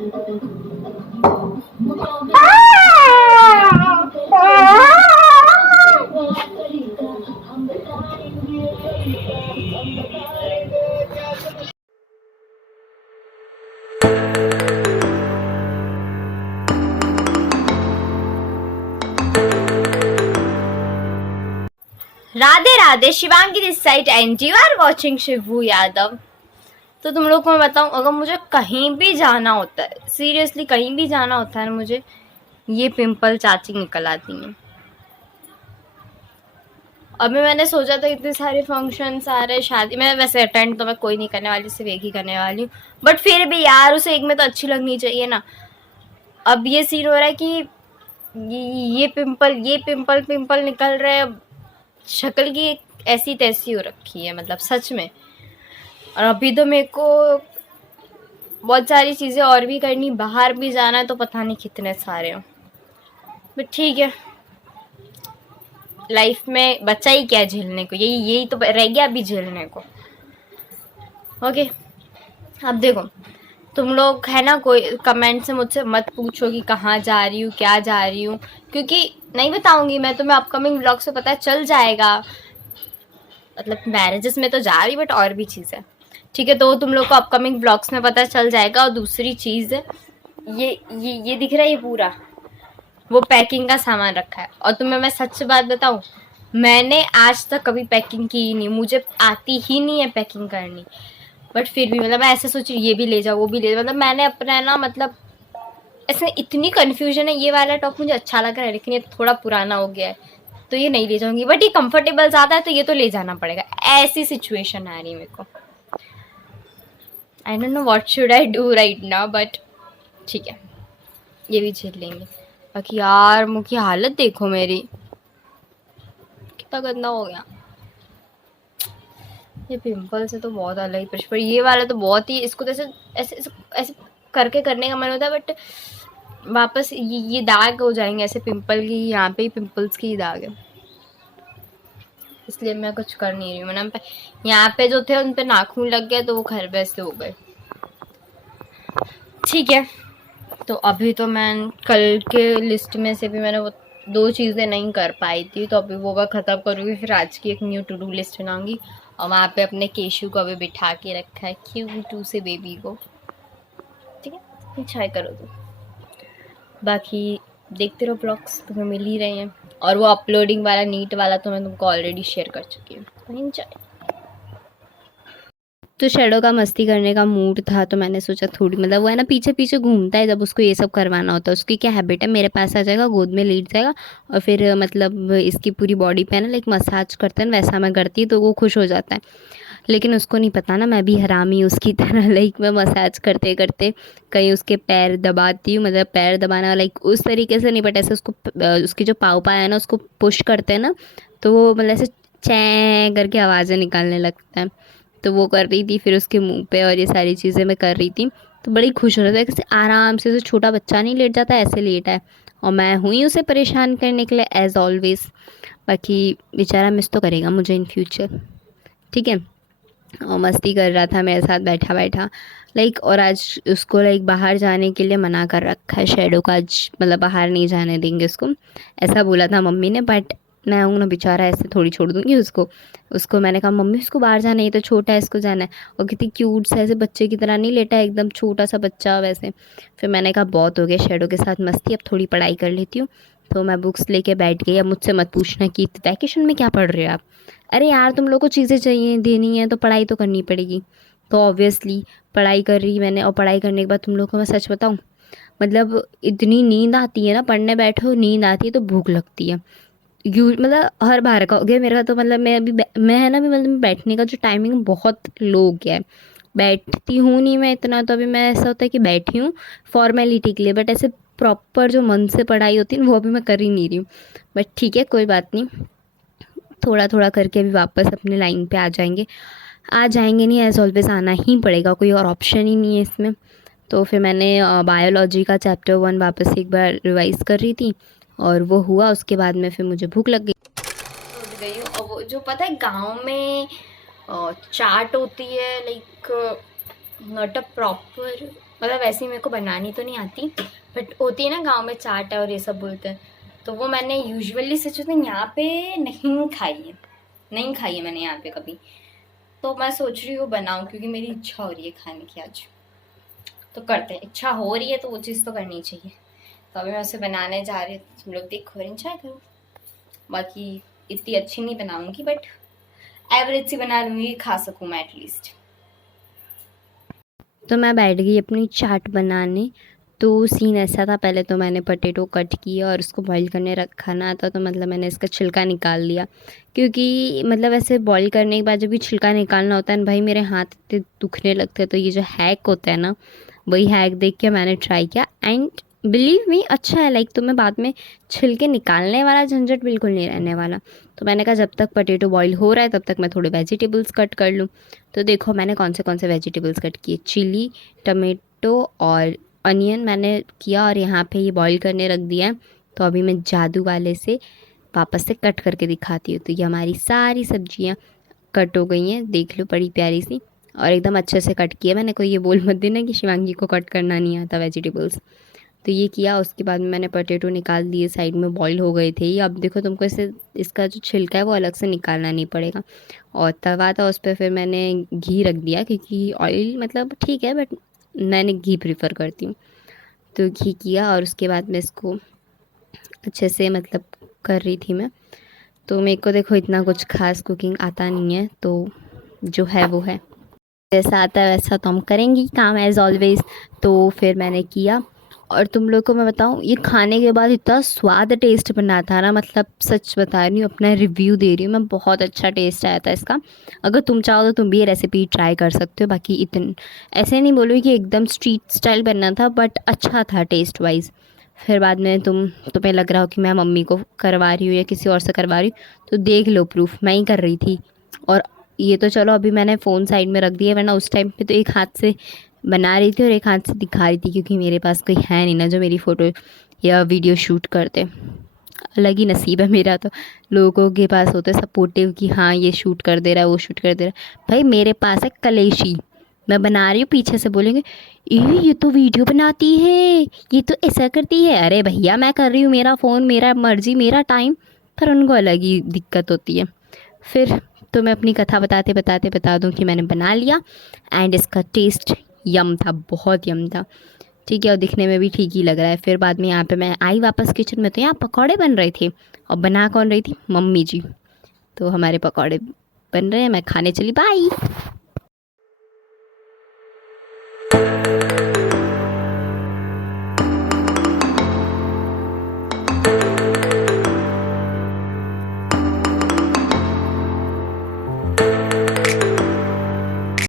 Radhe Radhe, Shivangi this side and you are watching Shivu Yadav. तो तुम लोग को मैं बताऊं, अगर मुझे कहीं भी जाना होता है, सीरियसली कहीं भी जाना होता है ना, मुझे ये पिंपल चाची निकल आती हैं। अभी मैंने सोचा था इतने सारे फंक्शन सारे शादी में, वैसे अटेंड तो मैं कोई नहीं करने वाली, सिर्फ एक ही करने वाली हूँ, बट फिर भी यार उसे एक में तो अच्छी लगनी चाहिए ना। अब ये सीन हो रहा है कि ये पिंपल पिंपल निकल रहे हैं, शक्ल की ऐसी तैसी हो रखी है, मतलब सच में। और अभी तो मेरे को बहुत सारी चीज़ें और भी करनी, बाहर भी जाना है, तो पता नहीं कितने सारे हो, बट ठीक है, लाइफ में बचा ही क्या झेलने को, यही तो रह गया अभी झेलने को। ओके, अब देखो तुम लोग है ना, कोई कमेंट से मुझसे मत पूछो कि कहाँ जा रही हूँ, क्या जा रही हूँ, क्योंकि नहीं बताऊंगी मैं तुम्हें, अपकमिंग व्लॉग से पता चल जाएगा। मतलब मैरिजेस में तो जा रही, बट और भी चीज़ है, ठीक है, तो तुम लोग को अपकमिंग व्लॉग्स में पता चल जाएगा। और दूसरी चीज़, ये दिख रहा है, ये पूरा वो पैकिंग का सामान रखा है। और तुम्हें मैं सच बात बताऊं, मैंने आज तक कभी पैकिंग की ही नहीं, मुझे आती ही नहीं है पैकिंग करनी, बट फिर भी मतलब मैं ऐसे सोच रही ये भी ले जाओ वो भी ले जाओ, मतलब मैंने अपना ना, मतलब ऐसे इतनी कन्फ्यूजन है। ये वाला टॉप मुझे अच्छा लग रहा है, लेकिन ये थोड़ा पुराना हो गया है, तो ये नहीं ले जाऊंगी, बट ये कंफर्टेबल ज़्यादा है, तो ये तो ले जाना पड़ेगा। ऐसी सिचुएशन आ रही है मेरे को। I don't know what should I do right now, but ठीक है, ये भी झेल लेंगे। बाकी यार मुँह की हालत देखो मेरी, कितना गंदा हो गया। ये पिंपल से तो बहुत अलग ही पर ये वाला तो बहुत ही, इसको तो ऐसे ऐसे ऐसे करके करने का मन होता है, बट वापस ये दाग हो जाएंगे ऐसे पिंपल की, यहाँ पे ही पिंपल्स की दाग है, इसलिए मैं कुछ कर नहीं रही हूँ ना। यहाँ पे जो थे उन पे नाखून लग गए, तो वो घर वैसे हो गए। ठीक है, तो अभी तो मैं कल के लिस्ट में से भी मैंने वो 2 चीज़ें नहीं कर पाई थी, तो अभी वो ख़त्म करूँगी, फिर आज की एक न्यू टू डू लिस्ट बनाऊँगी। और वहाँ पे अपने केशु को अभी बिठा के रखा है, क्यूट से बेबी को, ठीक है, इंजॉय करो तो। बाकी देखते रहो ब्लॉग्स, तुम्हें मिल ही रहे हैं, और वो अपलोडिंग वाला नीट वाला तो मैं तुमको ऑलरेडी शेयर कर चुकी हूँ, तो एंजॉय। तो शैडो का मस्ती करने का मूड था, तो मैंने सोचा थोड़ी, मतलब वो है ना पीछे पीछे घूमता है, जब उसको ये सब करवाना होता है, उसकी क्या हैबिट है, मेरे पास आ जाएगा, गोद में लेट जाएगा, और फिर मतलब इसकी पूरी बॉडी पे है ना लाइक मसाज करते हैं, वैसा मैं करती, तो वो खुश हो जाता है। लेकिन उसको नहीं पता ना, मैं भी हरामी उसकी तरह लाइक मैं मसाज करते करते कहीं उसके पैर दबाती हूँ, मतलब पैर दबाना लाइक उस तरीके से नहीं, बट ऐसे उसको उसकी जो पाव है ना उसको पुश करते हैं ना, तो वो मतलब ऐसे चैं करके आवाज़ें निकालने लगता है, तो वो कर रही थी, फिर उसके मुंह पे और ये सारी चीज़ें मैं कर रही थी, तो बड़ी खुश हो रहा था, कैसे आराम से, जैसे छोटा बच्चा नहीं लेट जाता ऐसे लेटा है, और मैं हुई उसे परेशान करने के लिए एज़ ऑलवेज़। बाकी बेचारा मिस तो करेगा मुझे इन फ्यूचर, ठीक है। और मस्ती कर रहा था मेरे साथ बैठा बैठा लाइक, और आज उसको लाइक बाहर जाने के लिए मना कर रखा है शैडो का, आज मतलब बाहर नहीं जाने देंगे उसको, ऐसा बोला था मम्मी ने, बट मैं हूँ ना बेचारा, ऐसे थोड़ी छोड़ दूँगी उसको। उसको मैंने कहा मम्मी उसको बाहर जाना है, ये तो छोटा है, इसको जाना है, और कितनी क्यूट सा ऐसे बच्चे की तरह नहीं लेटा है, एकदम छोटा सा बच्चा वैसे। फिर मैंने कहा बहुत हो गया शैडो के साथ मस्ती, अब थोड़ी पढ़ाई कर लेती हूँ, तो मैं बुक्स लेके बैठ गई। अब मुझसे मत पूछना कि वैकेशन में क्या पढ़ रहे हो आप, अरे यार तुम लोग को चीज़ें चाहिए देनी है, तो पढ़ाई तो करनी पड़ेगी, तो ऑब्वियसली पढ़ाई कर रही मैंने। और पढ़ाई करने के बाद तुम लोग को मैं सच बताऊँ, मतलब इतनी नींद आती है ना, पढ़ने बैठो नींद आती है, तो भूख लगती है, मतलब हर बार का हो गया मेरा, तो मतलब मैं अभी मैं है ना अभी, मतलब बैठने का जो टाइमिंग बहुत लो हो गया है, बैठती हूँ नहीं मैं इतना, तो अभी मैं ऐसा होता है कि बैठी हूँ फॉर्मेलिटी के लिए, बट ऐसे प्रॉपर जो मन से पढ़ाई होती है वो अभी मैं कर ही नहीं रही हूँ। बट ठीक है, कोई बात नहीं, थोड़ा थोड़ा करके अभी वापस अपने लाइन पे आ जाएंगे नहीं, एज ऑलवेज आना ही पड़ेगा, कोई और ऑप्शन ही नहीं है इसमें। तो फिर मैंने बायोलॉजी का चैप्टर 1 वापस एक बार रिवाइज़ कर रही थी, और वो हुआ, उसके बाद में फिर मुझे भूख लग गई, उठ गई हूँ। और वो जो पता है गांव में चाट होती है, लाइक नॉट अ प्रॉपर मतलब वैसे ही मेरे को बनानी तो नहीं आती, बट होती है ना गांव में चाट है और ये सब बोलते हैं, तो वो मैंने यूजुअली सिचुएशन यहाँ पे नहीं खाई है मैंने यहाँ पे कभी। तो मैं सोच रही हूँ बनाऊँ, क्योंकि मेरी इच्छा हो रही है खाने की आज। तो करते हैं, इच्छा हो रही है तो वो चीज़ तो करनी चाहिए। तो अभी मैं उसे बनाने जा रही हूँ, तुम लोग देखो और एंजॉय करो। बाकी इतनी अच्छी नहीं बनाऊंगी, बट एवरेज सी बना लूँगी, खा सकूँ मैं एटलीस्ट। तो मैं बैठ गई अपनी चाट बनाने। तो सीन ऐसा था, पहले तो मैंने पोटैटो कट किया और उसको बॉईल करने रखा ना था, तो मतलब मैंने इसका छिलका निकाल लिया, क्योंकि मतलब ऐसे बॉईल करने के बाद जब भी छिलका निकालना होता है ना भाई, मेरे हाथ इतने दुखने लगते हैं। तो ये जो हैक होता है ना, वही हैक देख के मैंने ट्राई किया, एंड बिलीव मी अच्छा है। लाइक तुम्हें बाद में छिलके निकालने वाला झंझट बिल्कुल नहीं रहने वाला। तो मैंने कहा जब तक पोटैटो बॉईल हो रहा है तब तक मैं थोड़े वेजिटेबल्स कट कर लूँ। तो देखो मैंने कौन से वेजिटेबल्स कट किए, चिली, टमाटो और अनियन मैंने किया, और यहाँ पे ये बॉईल करने रख दिया है। तो अभी मैं जादू वाले से वापस से कट करके दिखाती हूँ। तो ये हमारी सारी सब्जियाँ कट हो गई हैं, देख लो बड़ी प्यारी सी, और एकदम अच्छे से कट किया मैंने। कोई ये बोल मत देना कि शिवांगी को कट करना नहीं आता वेजिटेबल्स। तो ये किया, उसके बाद में मैंने पोटैटो निकाल दिए, साइड में बॉईल हो गए थे ये। अब देखो तुमको इसे, इसका जो छिलका है वो अलग से निकालना नहीं पड़ेगा। और तवा था, उस पर फिर मैंने घी रख दिया, क्योंकि ऑयल मतलब ठीक है बट मैंने घी प्रीफर करती हूँ। तो घी किया और उसके बाद में इसको अच्छे से मतलब कर रही थी मैं। तो मेरे को देखो इतना कुछ खास कुकिंग आता नहीं है, तो जो है वो है, जैसा आता है वैसा तो हम करेंगे काम एज़ ऑलवेज़। तो फिर मैंने किया, और तुम लोग को मैं बताऊँ, ये खाने के बाद इतना स्वाद टेस्ट बना था ना, मतलब सच बता रही हूँ, अपना रिव्यू दे रही हूँ मैं, बहुत अच्छा टेस्ट आया था इसका। अगर तुम चाहो तो तुम भी ये रेसिपी ट्राई कर सकते हो। बाकी इतन ऐसे नहीं बोलूँगी कि एकदम स्ट्रीट स्टाइल बनना था, बट अच्छा था टेस्ट वाइज। फिर बाद में तुम्हें लग रहा हो कि मैं मम्मी को करवा रही हूँ या किसी और से करवा रही हूँ, तो देख लो प्रूफ मैं ही कर रही थी। और ये तो चलो अभी मैंने फ़ोन साइड में रख दिया, वरना उस टाइम पे तो एक हाथ से बना रही थी और एक हाथ से दिखा रही थी, क्योंकि मेरे पास कोई है नहीं ना जो मेरी फ़ोटो या वीडियो शूट करते। अलग ही नसीब है मेरा तो, लोगों के पास होते सपोर्टिव कि हाँ ये शूट कर दे रहा है, वो शूट कर दे रहा है। भाई मेरे पास है कलेशी, मैं बना रही हूँ, पीछे से बोलेंगे ये तो वीडियो बनाती है, ये तो ऐसा करती है। अरे भैया मैं कर रही हूँ, मेरा फ़ोन, मेरा मर्ज़ी, मेरा टाइम, पर उनको अलग ही दिक्कत होती है। फिर तो मैं अपनी कथा बताते बताते बता दूं कि मैंने बना लिया, एंड इसका टेस्ट यम था, बहुत यम था। ठीक है, और दिखने में भी ठीक ही लग रहा है। फिर बाद में यहाँ पे मैं आई वापस किचन में, तो यहाँ पकौड़े बन रहे थे, और बना कौन रही थी, मम्मी जी। तो हमारे पकौड़े बन रहे हैं, मैं खाने चली, बाय।